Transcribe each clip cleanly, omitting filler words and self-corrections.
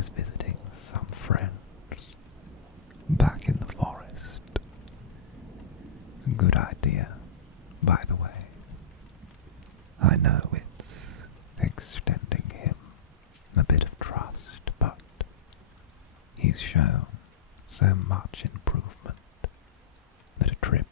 is visiting some friends back in the forest. Good idea, by the way. I know it's extending him a bit of trust, but he's shown so much improvement that a trip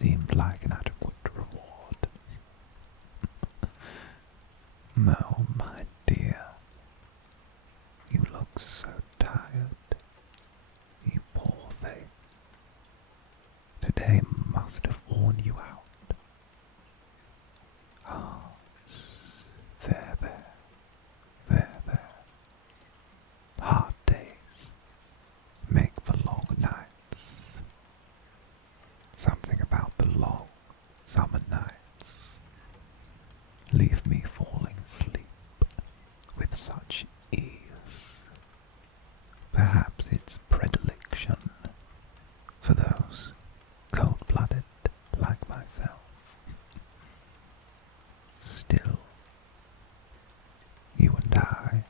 seemed like an adequate reward. No, my dear, you look so tired, you poor thing. Today must have worn you out. Ah, there. Hard days make for long nights. Something about the long summer nights leave me falling asleep with such ease. Perhaps it's predilection for those cold-blooded like myself. Still, you and I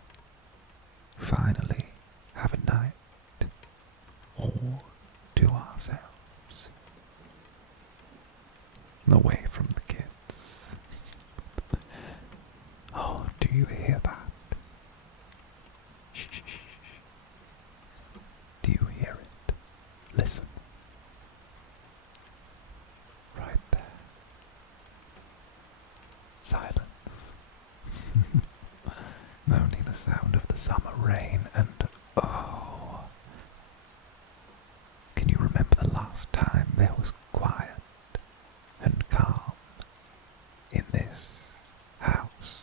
finally have a night all to ourselves, away from the kids. Oh, do you hear that? Shh, shh, shh. Do you hear it? Listen. Right there. Silence. Only the sound of the summer rain and oh. Can you remember the last time there was quiet and calm in this house?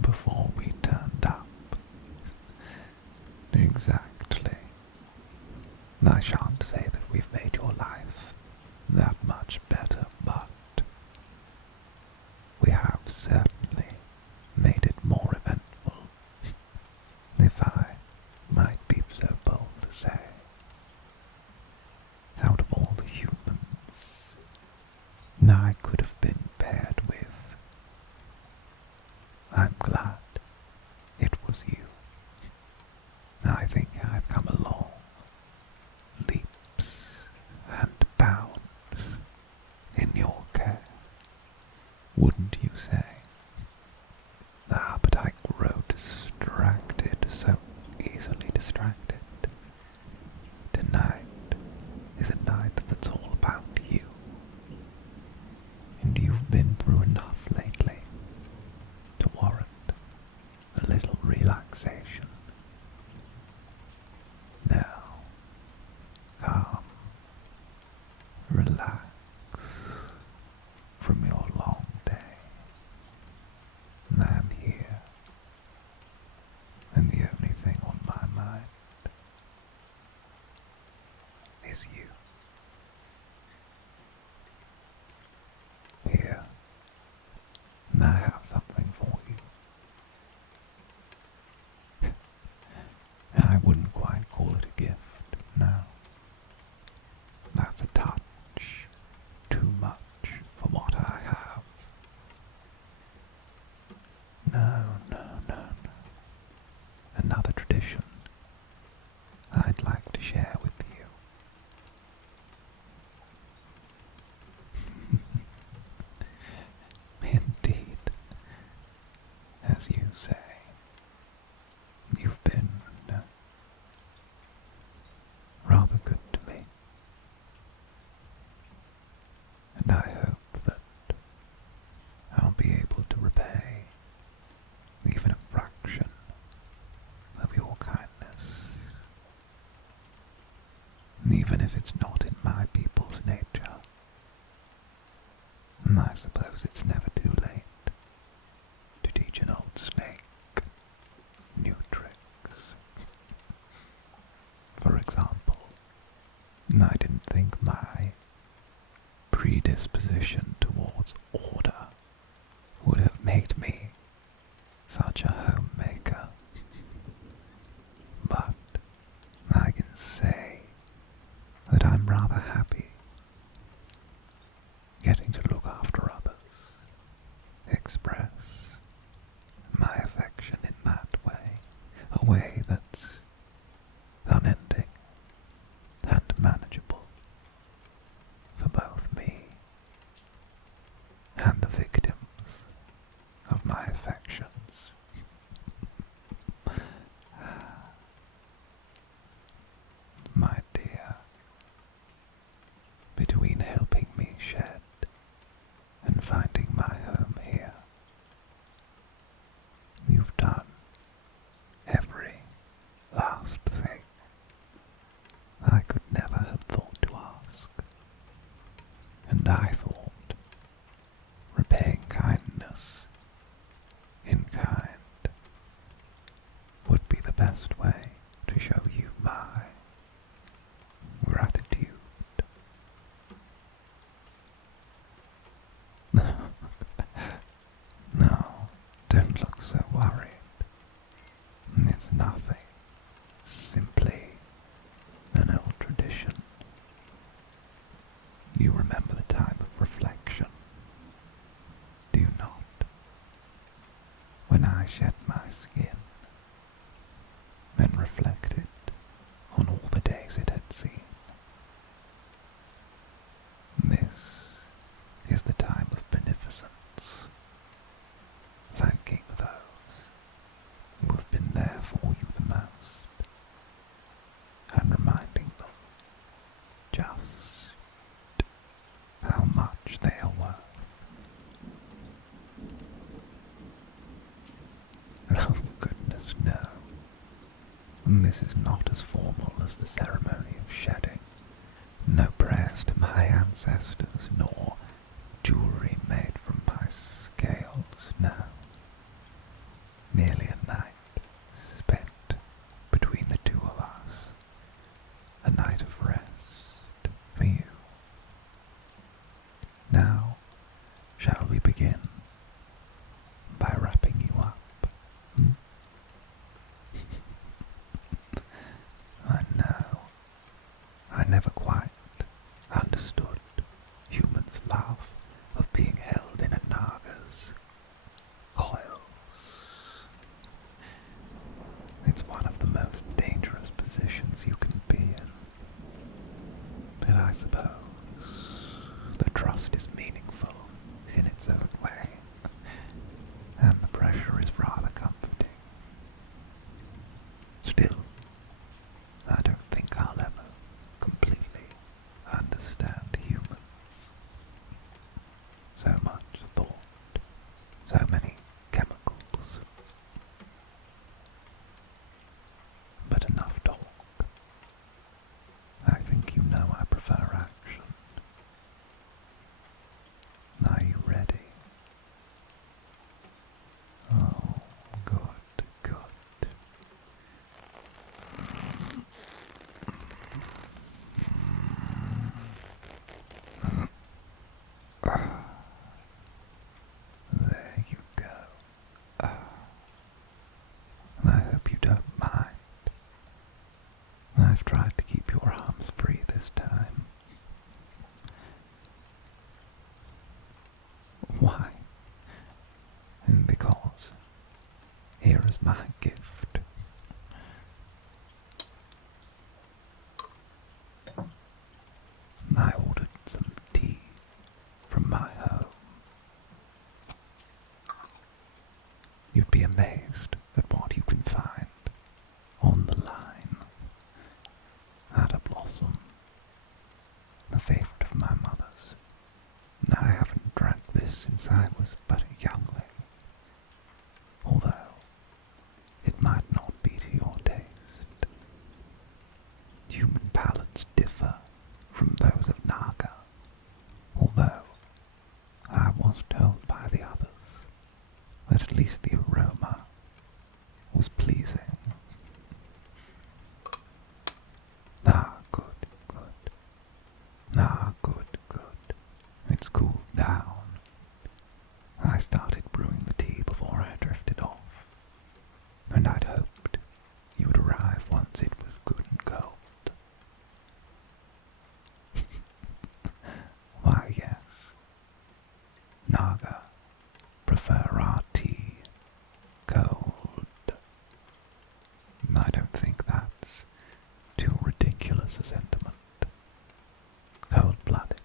Before we turned up. Exactly. I shan't say that we've made your life that much better, but we have certainly made it more eventful, if I might be so bold to say. Out of all the humans I could have been paired with, I'm glad it was you. I think I've come along leaps and bounds in your care, wouldn't you say? But I grow distracted, so easily distracted. Tonight is a night that's all about you, and you've been through enough lately to warrant a little relaxation. Now, calm, relax from your long day. I'm here, and the only thing on my mind is you. Here, and I have something for you. I wouldn't quite call it a gift, no. That's a touch too much for what I have. No. Another tradition I'd like to share with you. Indeed, as you say, you've been rather good to me, and I hope that I'll be able to repay even a fraction of your kindness, even if it's not in my people's nature. And I suppose it's never too late to teach an old snake new tricks. For example, I didn't think my predisposition towards order would have made me such a homemaker. But I can say that I'm rather happy getting to look after others, express best way to show you my gratitude. No, don't look so worried. It's nothing. Simply an old tradition. You remember the time of reflection, do you not? When I shed my skin and reflected on all the days it had seen. This is the time of beneficence, thanking those who have been there for you the most, and reminding them just how much they are worth. Oh goodness, no. This is not as formal as the ceremony of shedding. No prayers to my ancestors, nor jewelry made from my scales, no. Merely a night spent between the two of us, a night of rest for you. Now, shall we begin by wrapping you up? I know. I never quite understood humans' love of being held in a Naga's coils. It's one of the most dangerous positions you can be in. But I suppose the trust is meaningful in its own way, and the pressure is rather comforting. Still, I don't think I'll ever completely understand humans. So much thought, so many chemicals. But enough talk. I think you know I prefer action. Are you ready? Oh, good, good. There you go. I hope you don't mind. I've tried to keep your arms free this time. Why? And because here is my gift. I ordered some tea from my home. You'd be amazed at what you can find on the line. At a blossom, the favourite of my mother's. I haven't drank this since I was but a youngling, although it might not be to your taste. Human palates differ from those of Naga, although I was told by the others that at least the aroma was pleasing. Ah, good, good. Ah, good, good. It's cooled down. I started brewing the tea before I drifted off, and I'd hoped you would arrive once it was good and cold. Why, yes. Naga prefer our tea cold. I don't think that's too ridiculous a sentiment. Cold-blooded,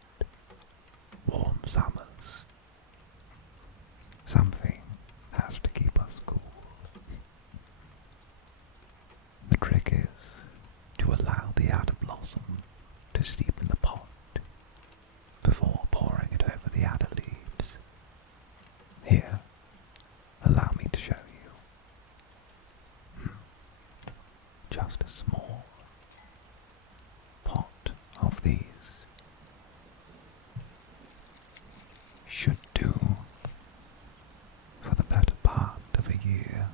warm summers. Something has to keep us cool. The trick is to allow the outer blossom to steep in the pot before pouring it over the adder leaves. Here, allow me to show you. Just a small pot of these should do for the better part of a year.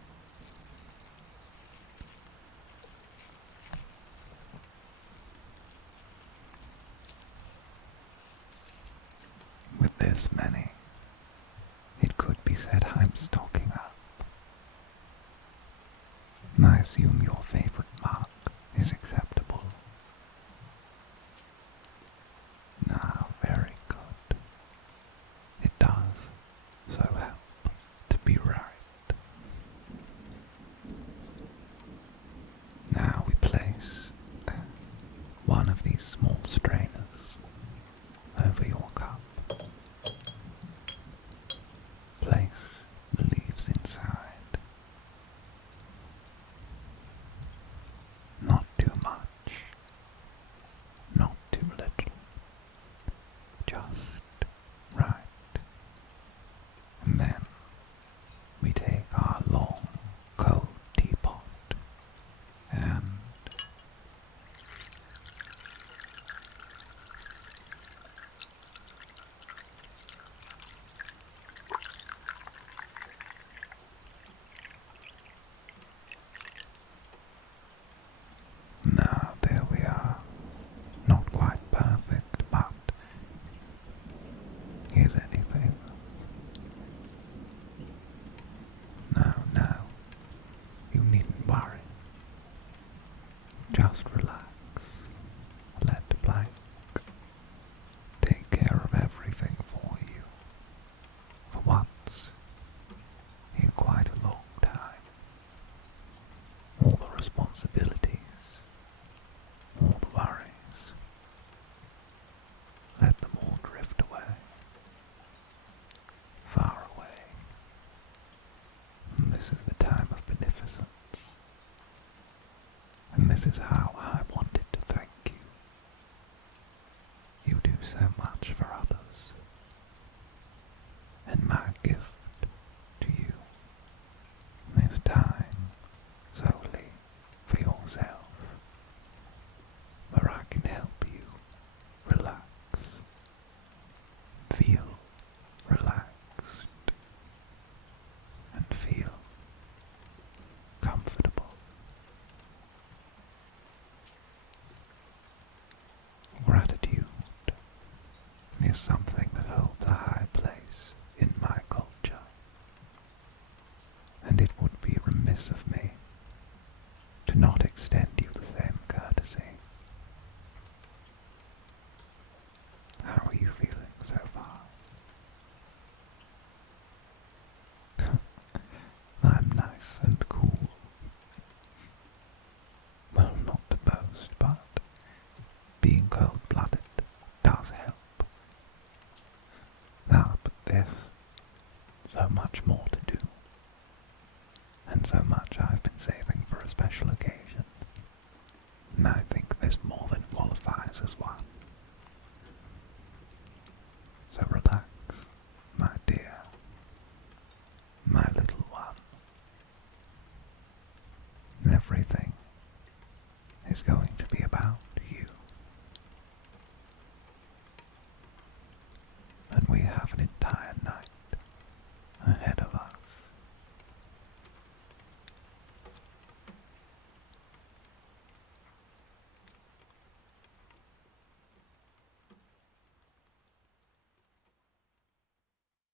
this many, it could be said I'm stocking up. I assume your favorite mark is acceptable. Ah, very good. It does so help to be right. Now we place one of these small strainers over your cup. Place the leaves inside. Not too much, not too little, just right. And then we take our long, cold teapot and now there we are. Not quite perfect, but here's anything. No, you needn't worry. Just relax. Let blank take care of everything for you. For once, in quite a long time. All the responsibilities, all the worries, let them all drift away. Far away. And this is the time of beneficence. And this is how I wanted to thank you. You do so much for others. And my gift to you is time solely for yourself, where I can help you relax, feel relaxed, and feel comfortable. Gratitude is something that holds a high place in my culture, and it would be remiss of me to not extend you the same courtesy. How are you feeling so far? I'm nice and cool. Well, not to boast, but being cold-blooded does help. But there's so much more to do, and so much I've been saving for a special occasion, and I think this more than qualifies as one. So relax, my dear, my little one. Everything is going to be about you. And we have an entire